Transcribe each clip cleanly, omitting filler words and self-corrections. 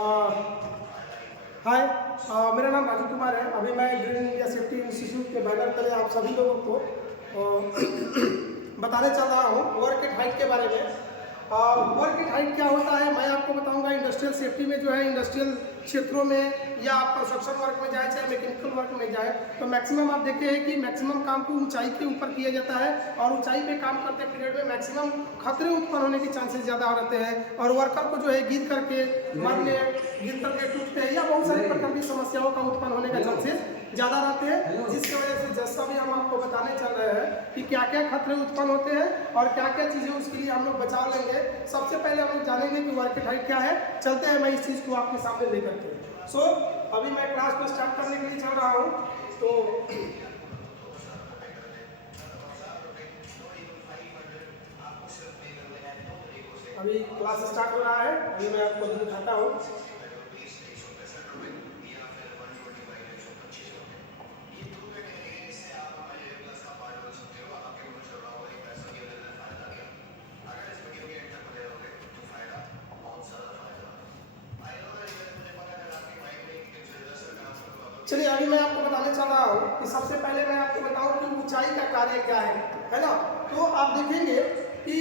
हाय, मेरा नाम राजू कुमार है। अभी मैं ग्रीन इंडिया सेफ्टी इंस्टीट्यूट के बैनर तले आप सभी लोगों को बताने चल रहा हूँ वर्क एट हाइट के बारे में। वर्क एट हाइट क्या होता है मैं आपको बताऊंगा। इंडस्ट्रियल सेफ्टी में जो है इंडस्ट्रियल क्षेत्रों में या आप कंस्ट्रक्शन वर्क में जाए चाहे मैकेनिकल वर्क में जाए तो मैक्सिमम आप देखते हैं कि मैक्सिमम काम को ऊंचाई के ऊपर किया जाता है और ऊंचाई पे काम करते पीरियड में मैक्सिमम खतरे उत्पन्न होने के चांसेस ज़्यादा रहते हैं और वर्कर को जो है गिर करके मरने, गिर करके टूटते हैं या बहुत सारी प्रकार की समस्याओं का उत्पन्न होने का चांसेस ज़्यादा रहते हैं, जिसकी वजह से जैसा भी हम आपको बताने चल रहे हैं कि क्या क्या खतरे उत्पन्न होते हैं और क्या क्या चीज़ें उसके लिए हम लोग बचाव लेंगे। सबसे पहले हम लोग जानेंगे कि वर्क एट हाइट क्या है। चलते हैं मैं इस चीज़ को आपके सामने लेकर के। अभी मैं क्लास को स्टार्ट करने के लिए चल रहा हूँ। तो अभी क्लास स्टार्ट हो रहा है। अभी मैं आपको दिखाता हूँ। चलिए अभी मैं आपको बताने चल रहा हूँ कि सबसे पहले मैं आपको बताऊँ कि ऊंचाई का कार्य क्या है ना। तो आप देखेंगे कि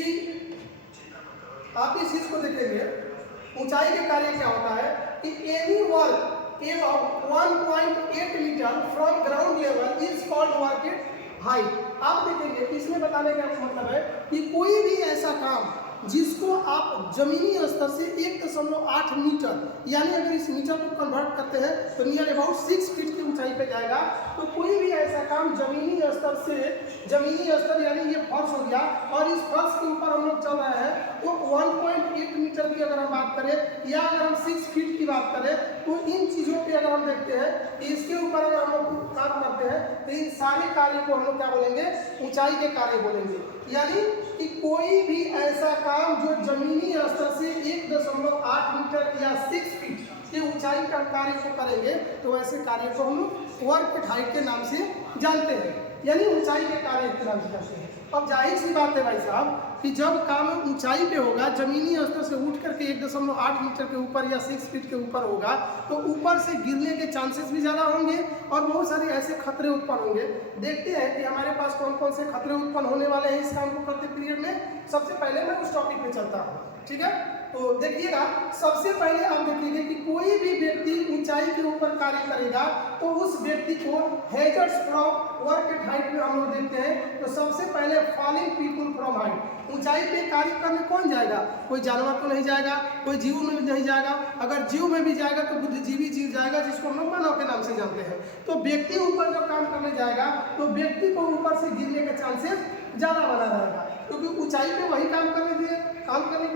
आप इस चीज को देखेंगे ऊंचाई के कार्य क्या होता है कि any work above 1.8 metre from ground level is called work at height. आप देखेंगे इसमें बताने का मतलब है कि कोई भी ऐसा काम जिसको आप जमीनी स्तर से 1.8 मीटर यानी अगर इस मीटर को कन्वर्ट करते हैं तो नियर अबाउट 6 फीट की ऊंचाई पे जाएगा। तो कोई भी ऐसा काम जमीनी स्तर यानी ये फर्श हो गया और इस फर्श के ऊपर हम लोग चल रहे हैं तो 1.8 मीटर की अगर हम बात करें या अगर हम 6 फीट की बात करें तो इन चीज़ों पे अगर हम देखते हैं कि इसके ऊपर अगर हम लोग काम करते हैं तो इन सारे कार्य को हम लोग क्या बोलेंगे, ऊंचाई के कार्य बोलेंगे। यानी कि कोई भी ऐसा काम जो जमीनी स्तर से 1.8 मीटर या 6 फीट के ऊंचाई का कार्य को करेंगे तो ऐसे कार्य को हम लोग वर्क एट हाइट के नाम से जानते हैं, यानी ऊंचाई के कार्य के नाम से जानते हैं। अब जाहिर सी बात है भाई साहब कि जब काम ऊंचाई पे होगा जमीनी स्तर से उठ करके 1.8 मीटर के ऊपर या 6 फीट के ऊपर होगा तो ऊपर से गिरने के चांसेस भी ज़्यादा होंगे और बहुत सारे ऐसे खतरे उत्पन्न होंगे। देखते हैं कि हमारे पास कौन कौन से खतरे उत्पन्न होने वाले हैं इस काम को करते पीरियड में। सबसे पहले मैं उस टॉपिक पे चलता हूँ, ठीक है। तो देखिएगा सबसे पहले आप देखेंगे कि कोई भी व्यक्ति ऊंचाई के ऊपर कार्य करेगा तो उस व्यक्ति को hazards from work at height में हम लोग देखते हैं। तो सबसे पहले फॉलिंग पीपुल फ्रॉम हाइट, ऊंचाई पे कार्य करने कौन जाएगा, कोई जानवर तो नहीं जाएगा, कोई जीव में भी नहीं जाएगा। अगर जीव में भी जाएगा तो बुद्धिजीवी जीव जाएगा जिसको हम लोग मानव के नाम से जानते हैं। तो व्यक्ति ऊपर जब काम करने जाएगा तो व्यक्ति को ऊपर से गिरने के चांसेस ज़्यादा बना रहेगा क्योंकि ऊंचाई पे वही काम करने के लिए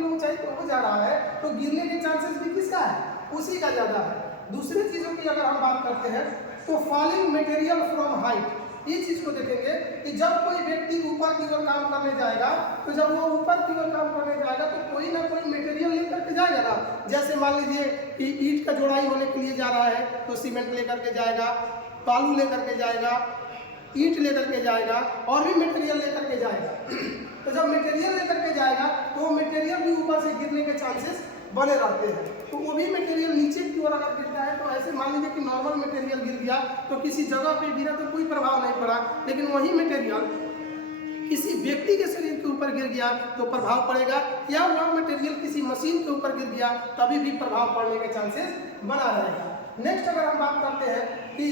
ऊंचाई पे हो जा रहा है तो गिरने के चांसेस भी किसका है, उसी का ज़्यादा है। दूसरी चीज़ों की अगर हम बात करते हैं तो फॉलिंग मटेरियल फ्रॉम हाइट, इस चीज़ को देखेंगे कि जब कोई व्यक्ति ऊपर की ओर काम करने जाएगा तो जब वो ऊपर की ओर काम करने जाएगा तो कोई ना कोई मटेरियल लेकर के जाएगा ना। जैसे मान लीजिए कि ईंट का जोड़ाई होने के लिए जा रहा है तो सीमेंट लेकर के जाएगा, बालू लेकर के जाएगा, ईंट लेकर के जाएगा और भी मटेरियल लेकर के जाएगा। तो जब मटेरियल लेकर के जाएगा तो वो मटेरियल भी ऊपर से गिरने के चांसेस बने रहते हैं। तो वो भी मटेरियल नीचे की ओर अगर गिरता है तो ऐसे मान लीजिए कि नॉर्मल मटेरियल गिर गया तो किसी जगह पे गिरा तो कोई प्रभाव नहीं पड़ा, लेकिन वही मटेरियल किसी व्यक्ति के शरीर के ऊपर गिर गया तो प्रभाव पड़ेगा, या वह मटेरियल किसी मशीन के ऊपर गिर गया तभी भी प्रभाव पड़ने के चांसेस बना रहेगा। नेक्स्ट अगर हम बात करते हैं कि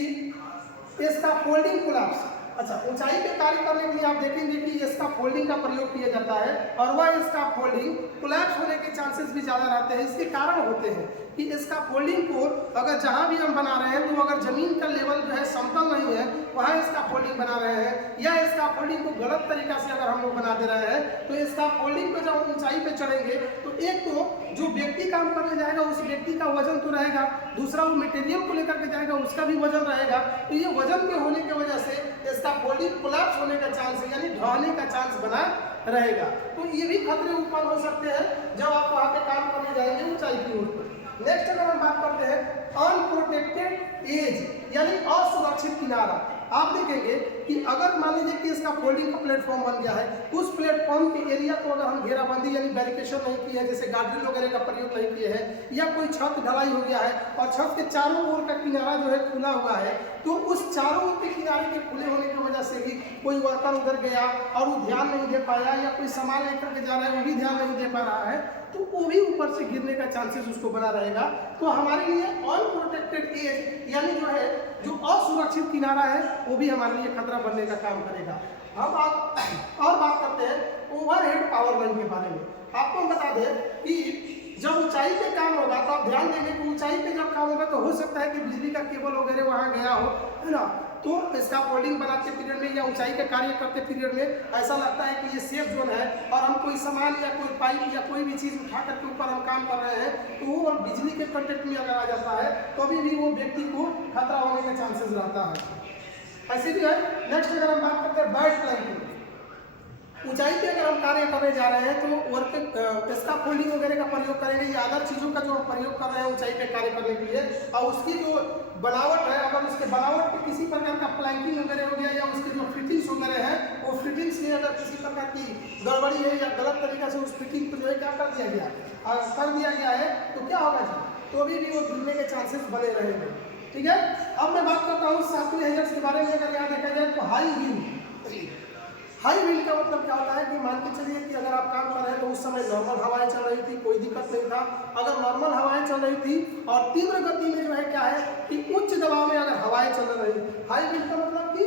इसका फोल्डिंग कोलैप्स, अच्छा ऊंचाई पे कार्य करने के लिए आप देखेंगे कि इसका फोल्डिंग का प्रयोग किया जाता है और वह इसका फोल्डिंग कोलैप्स होने के चांसेस भी ज़्यादा रहते हैं। इसके कारण होते हैं कि इसका फोल्डिंग को अगर जहाँ भी हम बना रहे हैं तो अगर जमीन का लेवल जो है समतल नहीं है वहाँ इसका फोल्डिंग बना रहे हैं या इसका फोल्डिंग को गलत तरीका से अगर हम लोग बना दे रहे हैं तो इसका फोल्डिंग पे जब ऊंचाई पे चढ़ेंगे तो एक तो जो व्यक्ति काम करने जाएगा उस व्यक्ति का वजन तो रहेगा, दूसरा वो मटेरियल को लेकर के जाएगा उसका भी वजन रहेगा। तो ये वजन के होने की वजह से इसका फोल्डिंग कोलैप्स होने का चांस यानी ढहने का चांस बना रहेगा। तो ये भी खतरे उत्पन्न हो सकते हैं जब आप वहाँ पे काम करने जाएंगे ऊंचाई की ओर। नेक्स्ट अगर हम बात करते हैं अनप्रोटेक्टेड एज यानी असुरक्षित किनारा, आप देखेंगे कि कि अगर मान लीजिए कि इसका फोल्डिंग का प्लेटफॉर्म बन गया है, उस प्लेटफॉर्म के एरिया को अगर हम घेराबंदी यानी बैरिकेशन नहीं की है, जैसे गार्ड्रिल वगैरह का प्रयोग नहीं किए हैं, या कोई छत ढलाई हो गया है और छत के चारों ओर का किनारा जो है खुला हुआ है, तो उस चारों ओर के किनारे के खुले होने की वजह से भी कोई वर्कर उधर गया और वो ध्यान नहीं दे पाया, या कोई सामान लेकर के जा रहा है वो भी ध्यान नहीं दे पा रहा है, तो वो भी ऊपर से गिरने का चांसेस उसको बना रहेगा। तो हमारे लिए अनप्रोटेक्टेड एज यानी जो है जो असुरक्षित किनारा है वो भी हमारे लिए खतरा बनने का काम करेगा। अब आप और बात करते हैं ओवरहेड पावर लाइन के बारे में। आपको हम बता दें कि जब ऊंचाई पे काम होगा तो आप ध्यान देंगे कि ऊंचाई पे जब काम होगा तो हो सकता है कि बिजली का केबल वगैरह वहाँ गया हो, है ना। तो इसका फोल्डिंग बनाते पीरियड में या ऊंचाई का कार्य करते पीरियड में ऐसा लगता है कि ये सेफ जोन है और हम कोई सामान या कोई पाइप या कोई भी चीज़ उठा करके ऊपर हम काम कर रहे हैं, तो वो बिजली के कॉन्टेक्ट में अगर आ जाता है तो अभी भी वो व्यक्ति को खतरा होने का चांसेस रहता है। ऐसे भी है। नेक्स्ट अगर हम बात करते हैं बर्ड प्लैंकिंग, ऊंचाई पे अगर हम कार्य करने जा रहे हैं तो वर्क इसका फोल्डिंग वगैरह का प्रयोग करेंगे या अदर चीज़ों का जो हम प्रयोग कर रहे हैं ऊंचाई पे कार्य करने के लिए, और उसकी जो बनावट है अगर उसके बनावट पे किसी प्रकार का प्लैंकिंग वगैरह हो गया या उसके जो फिटिंग्स वगैरह है वो फिटिंग्स में अगर किसी प्रकार की गड़बड़ी है या गलत तरीका से उस फिटिंग को जो है क्या कर दिया गया है तो क्या होगा जी, तो अभी भी वो गिरने के चांसेस बने रहेंगे। ठीक है। अब मैं बात करता हूँ सातवें हेजर्स के बारे में। अगर यहाँ देखा जाए तो हाई विंड का मतलब क्या होता है कि मान के चलिए कि अगर आप काम कर रहे हैं तो उस समय नॉर्मल हवाएं चल रही थी, कोई दिक्कत नहीं था। अगर नॉर्मल हवाएं चल रही थी और तीव्र गति में जो है क्या है कि उच्च दबाव में अगर हवाएं चल रही, हाई विंड का मतलब कि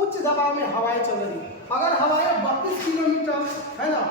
उच्च दबाव में हवाएं चल रही, अगर हवाएं 32 किलोमीटर है ना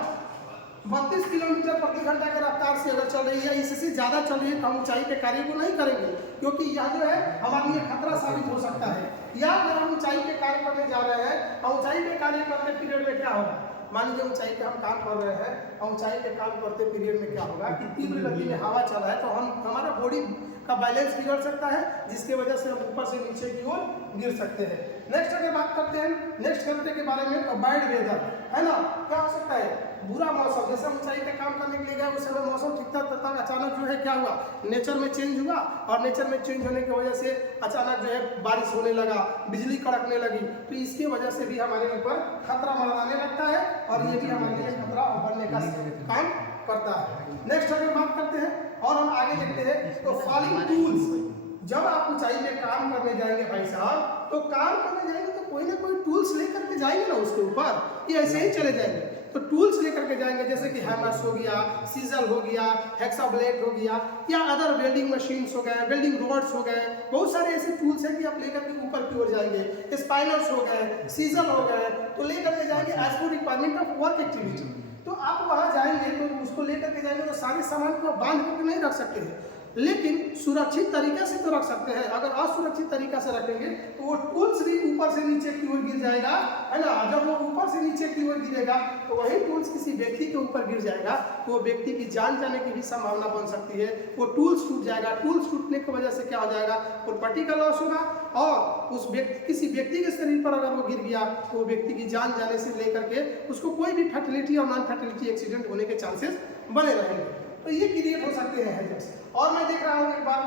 32 किलोमीटर प्रति घंटा की रफ्तार से अगर चल रही है, इससे ज़्यादा चल रही है तो हम ऊंचाई के कार्य को नहीं करेंगे, क्योंकि यह जो है हमारे लिए खतरा साबित हो सकता है। या अगर हम ऊंचाई पे कार्य करने जा रहे हैं और ऊंचाई पे कार्य करते पीरियड में क्या होगा, मान लीजिए ऊंचाई पे हम काम कर रहे हैं और ऊंचाई पे काम करते पीरियड में क्या होगा कि तीव्र गति में हवा चला है तो हमारा बॉडी का बैलेंस बिगड़ सकता है, जिसके वजह से हम ऊपर से नीचे की ओर गिर सकते हैं। नेक्स्ट अगर बात करते हैं नेक्स्ट खतरे के बारे में तो बैड वेदर, है ना। क्या हो सकता है, बुरा मौसम। जैसे ऊंचाई पे काम करने के लिए गए उस समय मौसम ठीक था, तब अचानक जो है क्या हुआ, नेचर में चेंज हुआ और नेचर में चेंज होने की वजह से अचानक जो है बारिश होने लगा, बिजली कड़कने लगी, तो इसकी वजह से भी हमारे ऊपर खतरा मंडराने लगता है और ये भी हमारे लिए खतरा बढ़ने का काम करता है। नेक्स्ट अगर बात करते हैं और हम आगे देखते हैं तो फॉलिंग टूल्स। जब आप ऊंचाई पे काम करने जाएंगे भाई साहब, तो काम करने जाएंगे तो कोई ना कोई टूल्स लेकर के जाएंगे ना उसके ऊपर, ये ऐसे ही चले जाएंगे तो टूल्स लेकर के जाएंगे, जैसे कि हैमर्स हो गया, सीजल हो गया, हेक्सा ब्लेड हो गया, या अदर वेल्डिंग मशीन्स हो गए, वेल्डिंग रोड्स हो गए, बहुत सारे ऐसे टूल्स हैं कि आप लेकर के ऊपर की ओर जाएंगे। स्पाइनर्स हो गए, सीजल हो गए, तो लेकर के जाएंगे as per requirement of work activity. तो आप वहाँ जाएंगे तो उसको लेकर के जाएंगे तो सारे सामान को बांध करके नहीं रख सकते हैं, लेकिन सुरक्षित तरीके से तो रख सकते हैं। अगर असुरक्षित तरीका से रखेंगे तो वो टूल्स भी ऊपर से नीचे की ओर गिर जाएगा, है ना। जब वो ऊपर से नीचे की ओर गिरेगा तो वही टूल्स किसी व्यक्ति के ऊपर गिर जाएगा तो वो व्यक्ति की जान जाने की भी संभावना बन सकती है। वो टूल्स टूट जाएगा, टूल्स टूटने की वजह से क्या हो जाएगा, प्रॉपर्टी का लॉस होगा और उस व्यक्ति किसी व्यक्ति के शरीर पर अगर वो गिर गया तो वो व्यक्ति की जान जाने से लेकर के उसको कोई भी फर्टिलिटी और नॉन फर्टिलिटी एक्सीडेंट होने के चांसेस बने रहेंगे। तो ये क्रिएट हो सकते हैं हैजर्ड्स। और मैं देख रहा हूँ एक बार,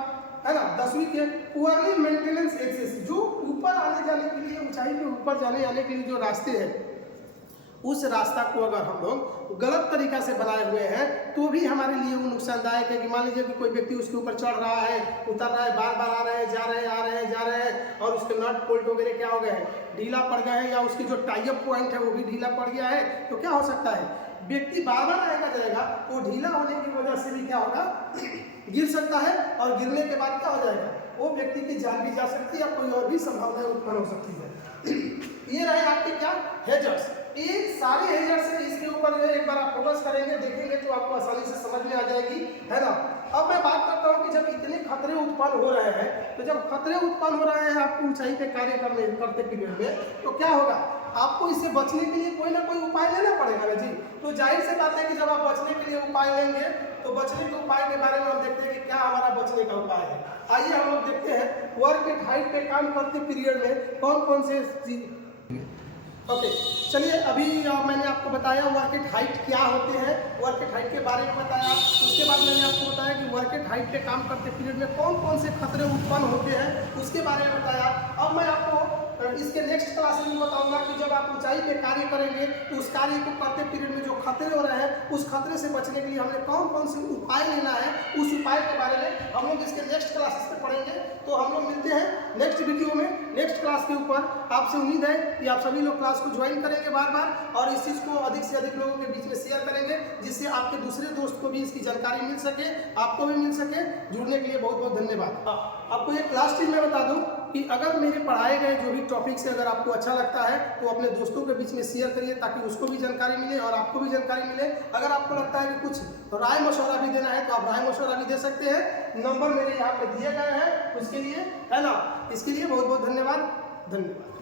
है ना, 10वीं के पुअरली मेंटेनेंस एक्सेस, जो ऊपर आने जाने के लिए ऊंचाई पे ऊपर जाने आने के लिए जो रास्ते हैं उस रास्ता को अगर हम लोग गलत तरीका से बनाए हुए हैं तो भी हमारे लिए वो नुकसानदायक है। कि मान लीजिए कि कोई व्यक्ति उसके ऊपर चढ़ रहा है, उतर रहा है, बार बार आ रहे हैं, जा रहे हैं और उसके नट बोल्ट वगैरह क्या हो गए हैं, ढीला पड़ गए हैं, या उसकी जो टाई अप पॉइंट है वो भी ढीला पड़ गया है, तो क्या हो सकता है, व्यक्ति बार बार आएगा जाएगा, वो ढीला होने की वजह से भी क्या होगा, गिर सकता है और गिरने के बाद क्या हो जाएगा, वो व्यक्ति की जान भी जा सकती है या कोई और भी संभावनाएं उत्पन्न हो सकती है। ये रहे आपके क्या हेजर्ड्स। ये सारे हेजर्ड्स हैं, इसके ऊपर जो एक बार आप फोकस करेंगे देखेंगे तो आपको आसानी से समझ में आ जाएगी, है ना। अब मैं बात करता हूँ कि जब इतने खतरे उत्पन्न हो रहे हैं, तो जब खतरे उत्पन्न हो रहे हैं आपको ऊंचाई पे कार्य करते पीरियड में, तो क्या होगा, आपको इससे बचने के लिए कोई ना कोई उपाय लेना पड़ेगा ना जी। तो जाहिर सी बात है कि जब आप बचने के लिए उपाय लेंगे तो बचने के उपाय के बारे में हम देखते हैं कि क्या हमारा बचने का उपाय है। आइए हम लोग देखते हैं वर्क एट हाइट पे काम करते पीरियड में कौन कौन से ओके। चलिए अभी मैंने आपको बताया वर्क एट हाइट क्या होते हैं, वर्क एट हाइट के बारे में बताया। उसके बाद मैंने आपको बताया कि वर्क एट हाइट पे काम करते पीरियड में कौन कौन से खतरे उत्पन्न होते हैं उसके बारे में बताया। अब मैं आपको इसके नेक्स्ट क्लास में बताऊंगा कि जब आप ऊंचाई पे कार्य करेंगे तो उस कार्य को करते पीरियड में जो खतरे हो रहे हैं उस खतरे से बचने के लिए हमें कौन कौन से उपाय लेना है, उस उपाय के बारे में हम लोग इसके नेक्स्ट क्लासेस में पढ़ेंगे। तो हम लोग मिलते हैं नेक्स्ट वीडियो में, नेक्स्ट क्लास के ऊपर। आपसे उम्मीद है कि आप सभी लोग क्लास को ज्वाइन करेंगे बार बार और इस चीज़ को अधिक से अधिक लोगों के बीच में शेयर करेंगे, जिससे आपके दूसरे दोस्त को भी इसकी जानकारी मिल सके, आपको भी मिल सके। जुड़ने के लिए बहुत बहुत धन्यवाद। आपको एक लास्ट चीज़ मैं बता दूं कि अगर मेरे पढ़ाए गए जो भी टॉपिक से अगर आपको अच्छा लगता है तो अपने दोस्तों के बीच में शेयर करिए, ताकि उसको भी जानकारी मिले और आपको भी जानकारी मिले। अगर आपको लगता है कि कुछ राय मशवरा भी देना है तो आप राय मशवरा भी दे सकते हैं। नंबर मेरे यहाँ पे दिए गए हैं उसके लिए, है ना। इसके लिए बहुत बहुत धन्यवाद।